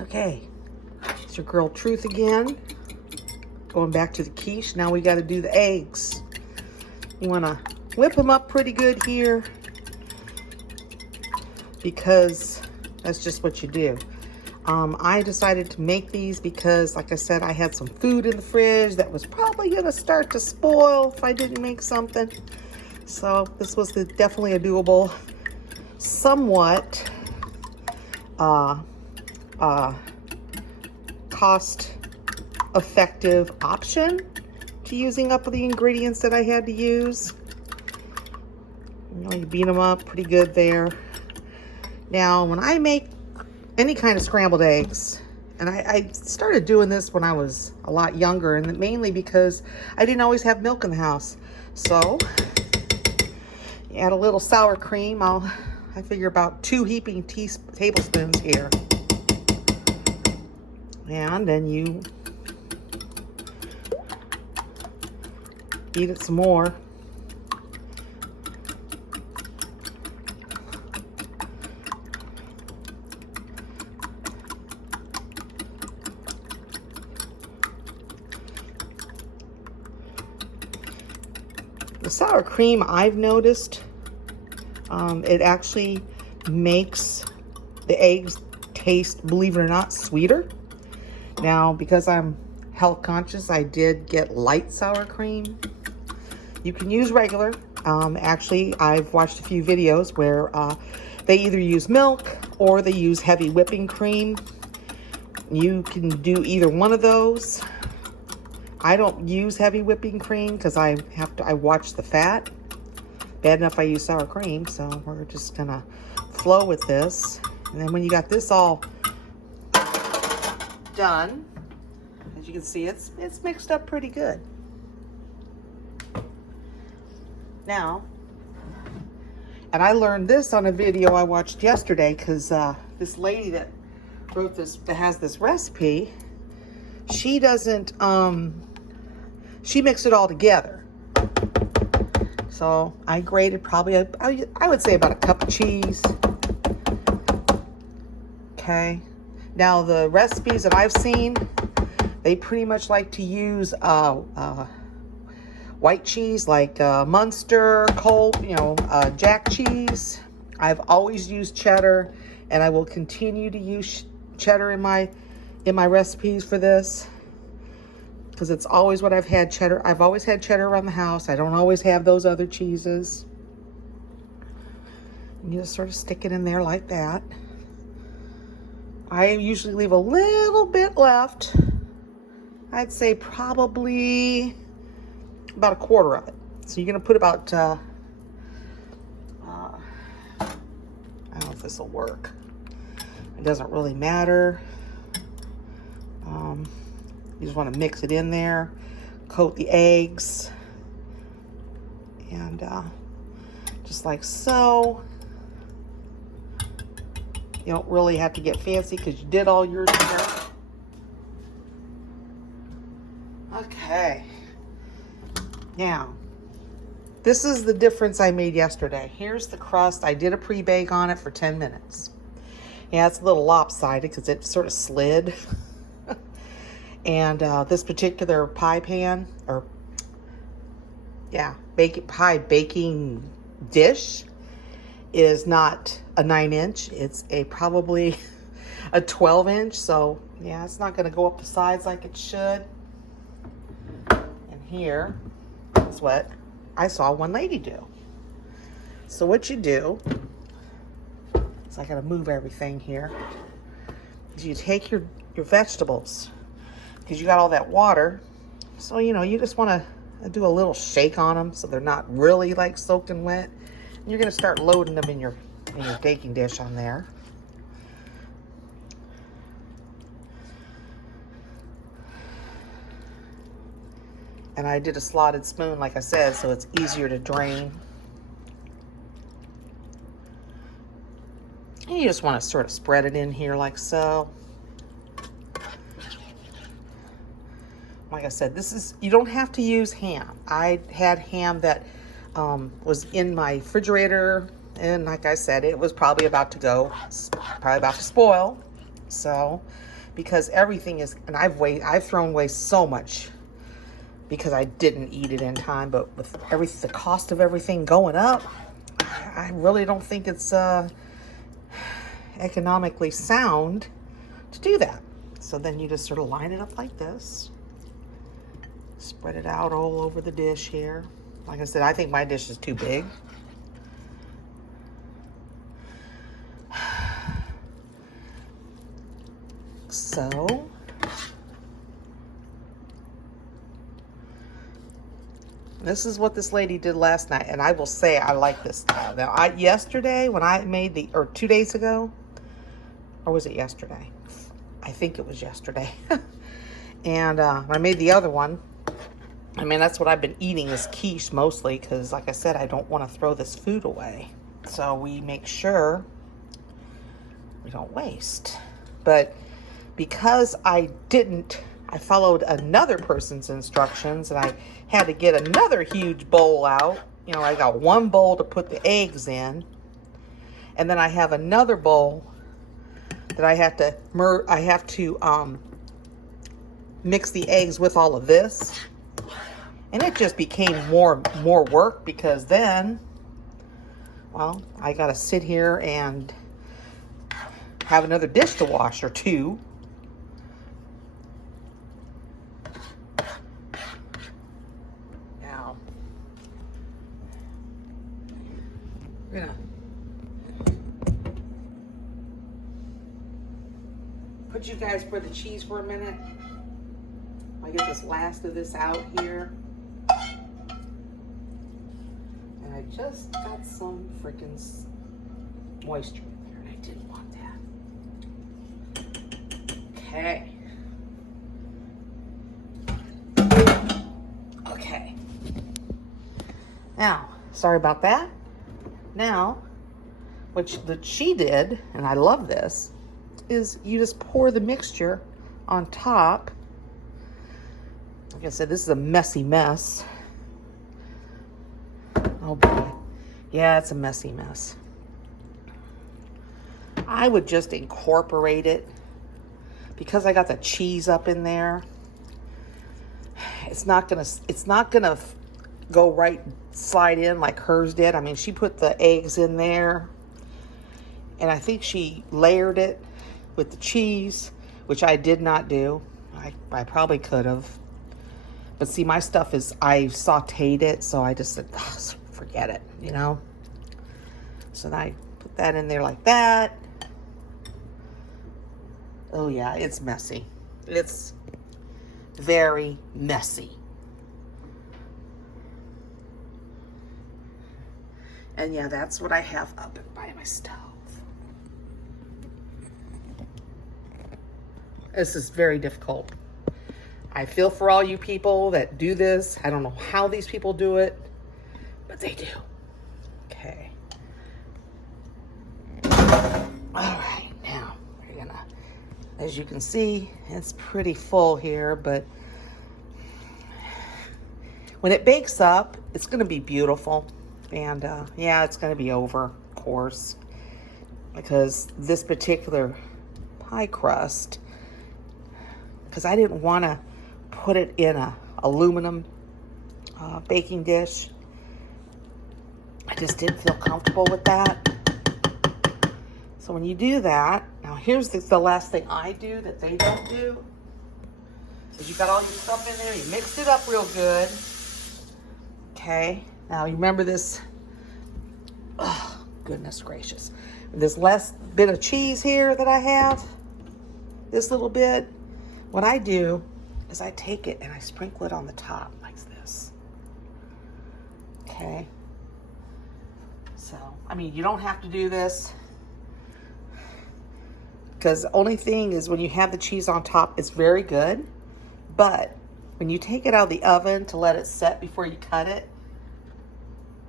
Okay, it's your girl Truth again. Going back to the quiche. Now we got to do the eggs. You want to whip them up pretty good here because that's just what you do. I decided to make these because, like I said, I had some food in the fridge that was probably going to start to spoil if I didn't make something. So this was definitely a doable, somewhat cost-effective option to using up the ingredients that I had to use. You beat them up pretty good there. Now, when I make any kind of scrambled eggs, and I started doing this when I was a lot younger, and mainly because I didn't always have milk in the house. So, you add a little sour cream. I figure about 2 heaping tablespoons here. And then you beat it some more. The sour cream, I've noticed, it actually makes the eggs taste, believe it or not, sweeter. Now, because I'm health conscious, I did get light sour cream. You can use regular. Actually, I've watched a few videos where they either use milk or they use heavy whipping cream. You can do either one of those. I don't use heavy whipping cream because I watch the fat. Bad enough I use sour cream, so we're just gonna flow with this. And then when you got this all done, as you can see, it's mixed up pretty good. Now, and I learned this on a video I watched yesterday because this lady that wrote this, that has this recipe, she doesn't, she mixed it all together. So I grated probably, I would say about a cup of cheese. Okay. Now the recipes that I've seen, they pretty much like to use white cheese like Munster, Jack cheese. I've always used cheddar, and I will continue to use cheddar in my recipes for this because it's always what I've had. Cheddar. I've always had cheddar around the house. I don't always have those other cheeses. And you just sort of stick it in there like that. I usually leave a little bit left. I'd say probably about a quarter of it. So you're going to put about, I don't know if this will work. It doesn't really matter. You just want to mix it in there, coat the eggs, and just like so. You don't really have to get fancy because you did all yours there. Okay. Now, this is the difference I made yesterday. Here's the crust. I did a pre-bake on it for 10 minutes. Yeah, it's a little lopsided because it sort of slid. And this particular pie pan, pie baking dish is not a 9-inch. It's probably a 12-inch. So yeah, it's not going to go up the sides like it should. And here is what I saw one lady do. So what you do is, I got to move everything here, is you take your vegetables, because you got all that water. So, you just want to do a little shake on them so they're not really like soaking wet. And you're going to start loading them in your baking dish on there. And I did a slotted spoon, like I said, so it's easier to drain. And you just want to sort of spread it in here like so. Like I said, you don't have to use ham. I had ham that was in my refrigerator, and like I said, it was probably about to spoil. So, because everything is, and I've thrown away so much because I didn't eat it in time, but with the cost of everything going up, I really don't think it's economically sound to do that. So then you just sort of line it up like this. Spread it out all over the dish here. Like I said, I think my dish is too big. So, this is what this lady did last night, and I will say I like this style. Now, yesterday when I made or 2 days ago, or was it yesterday? I think it was yesterday. And I made the other one. I mean, that's what I've been eating, is quiche mostly, because like I said, I don't want to throw this food away. So we make sure we don't waste. But because I followed another person's instructions, and I had to get another huge bowl out. You know, I got one bowl to put the eggs in, and then I have another bowl that I have to mix the eggs with all of this. And it just became more work, because then, well, I got to sit here and have another dish to wash or two. Now, we're gonna put you guys for the cheese for a minute. I'll get this last of this out here. And I just got some freaking moisture in there, and I didn't want that. Okay. Now, sorry about that. Now, what she did, and I love this, is you just pour the mixture on top. Like I said, this is a messy mess. Oh boy. Yeah, it's a messy mess. I would just incorporate it, because I got the cheese up in there. It's not gonna go right, slide in like hers did. I mean, she put the eggs in there, and I think she layered it with the cheese, which I did not do. I probably could have. But see, my stuff is, I sauteed it, so I just said, oh, forget it, you know. So then I put that in there like that. Oh yeah, it's messy. It's very messy. And yeah, that's what I have up by my stove. This is very difficult. I feel for all you people that do this. I don't know how these people do it, but they do. Okay. All right, now we're gonna, as you can see, it's pretty full here, but when it bakes up, it's gonna be beautiful. And yeah, it's gonna be over, of course, because this particular pie crust, because I didn't want to put it in a aluminum baking dish. I just didn't feel comfortable with that. So when you do that, now here's the last thing I do that they don't do. So you got all your stuff in there, you mixed it up real good. Okay, now you remember this, oh goodness gracious. This last bit of cheese here that I have, this little bit, what I do is I take it and I sprinkle it on the top like this. Okay. So, I mean, you don't have to do this, because the only thing is when you have the cheese on top, it's very good. But when you take it out of the oven to let it set before you cut it,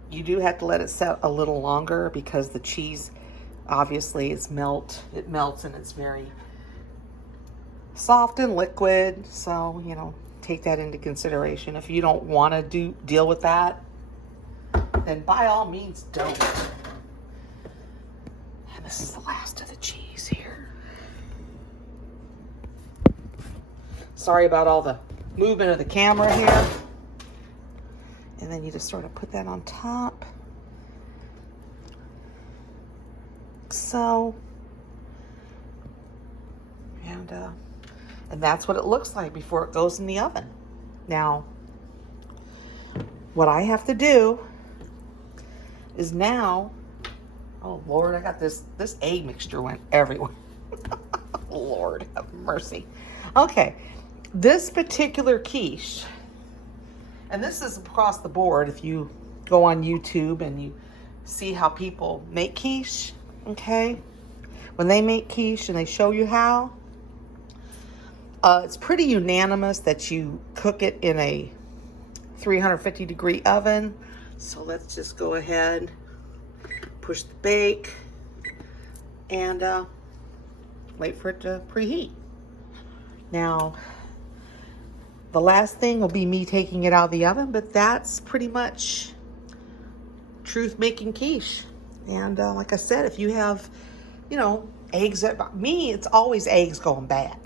you do have to let it set a little longer, because the cheese, obviously, it melts and it's very soft and liquid. So, you know, take that into consideration. If you don't want to deal with that, then by all means don't. And this is the last of the cheese here. Sorry about all the movement of the camera here. And then you just sort of put that on top. So, and that's what it looks like before it goes in the oven. Now, what I have to do is now, oh Lord, I got this egg mixture went everywhere. Lord have mercy. Okay, this particular quiche, and this is across the board. If you go on YouTube and you see how people make quiche, okay, when they make quiche and they show you how, it's pretty unanimous that you cook it in a 350-degree oven. So let's just go ahead, push the bake, and wait for it to preheat. Now, the last thing will be me taking it out of the oven, but that's pretty much truth making quiche. And like I said, if you have, you know, eggs, me, it's always eggs going bad.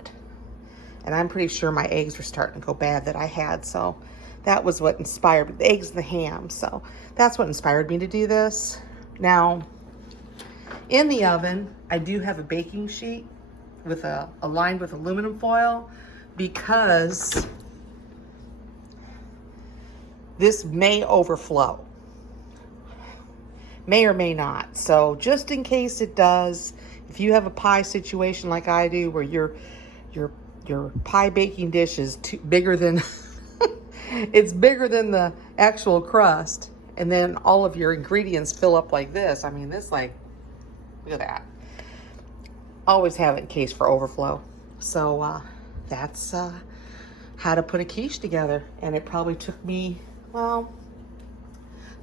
And I'm pretty sure my eggs were starting to go bad that I had. So that was what inspired me, the eggs and the ham. So that's what inspired me to do this. Now, in the oven, I do have a baking sheet with lined with aluminum foil, because this may overflow. May or may not. So just in case it does, if you have a pie situation like I do, where your pie baking dish is bigger than it's bigger than the actual crust, and then all of your ingredients fill up like this. I mean, this, like, look at that. Always have it in case for overflow. So that's how to put a quiche together. And it probably took me, well,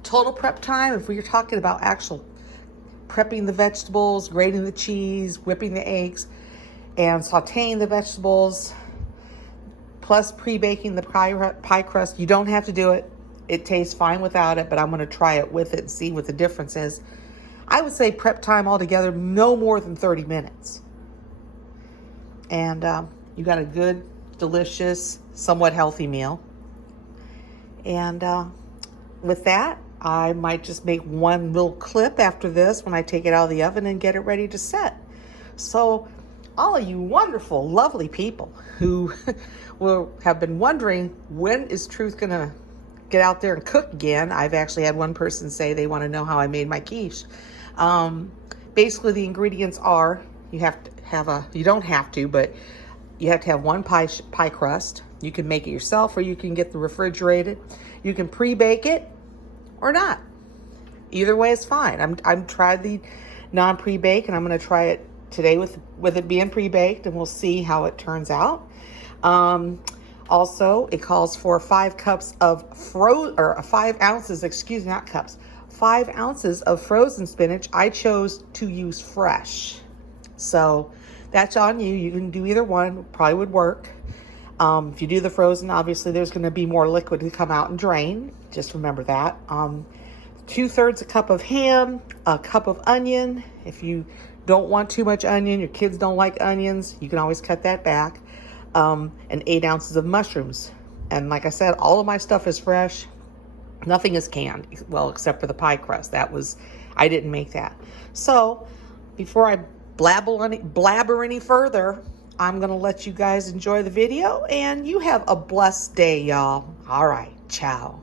total prep time, if we were talking about actual prepping the vegetables, grating the cheese, whipping the eggs, and sauteing the vegetables, plus pre-baking the pie crust. You don't have to do it. It tastes fine without it, but I'm going to try it with it and see what the difference is. I would say prep time altogether, no more than 30 minutes. And you got a good, delicious, somewhat healthy meal. And with that, I might just make one little clip after this when I take it out of the oven and get it ready to set. So all of you wonderful, lovely people who will have been wondering, when is Truth going to get out there and cook again? I've actually had one person say they want to know how I made my quiche. Basically, the ingredients are, you have to have you don't have to, but you have to have one pie crust. You can make it yourself, or you can get the refrigerated. You can pre-bake it or not. Either way is fine. I'm tried the non-pre-bake, and I'm going to try it today with it being pre-baked, and we'll see how it turns out. Also, it calls for 5 cups of 5 ounces, excuse me, not cups, 5 ounces of frozen spinach. I chose to use fresh. So that's on you. You can do either one, probably would work. If you do the frozen, obviously there's going to be more liquid to come out and drain. Just remember that. 2/3 a cup of ham, a cup of onion. If you don't want too much onion, your kids don't like onions, you can always cut that back. And 8 ounces of mushrooms. And like I said, all of my stuff is fresh. Nothing is canned, well, except for the pie crust. I didn't make that. So before I blabber any further, I'm going to let you guys enjoy the video, and you have a blessed day, y'all. All right, ciao.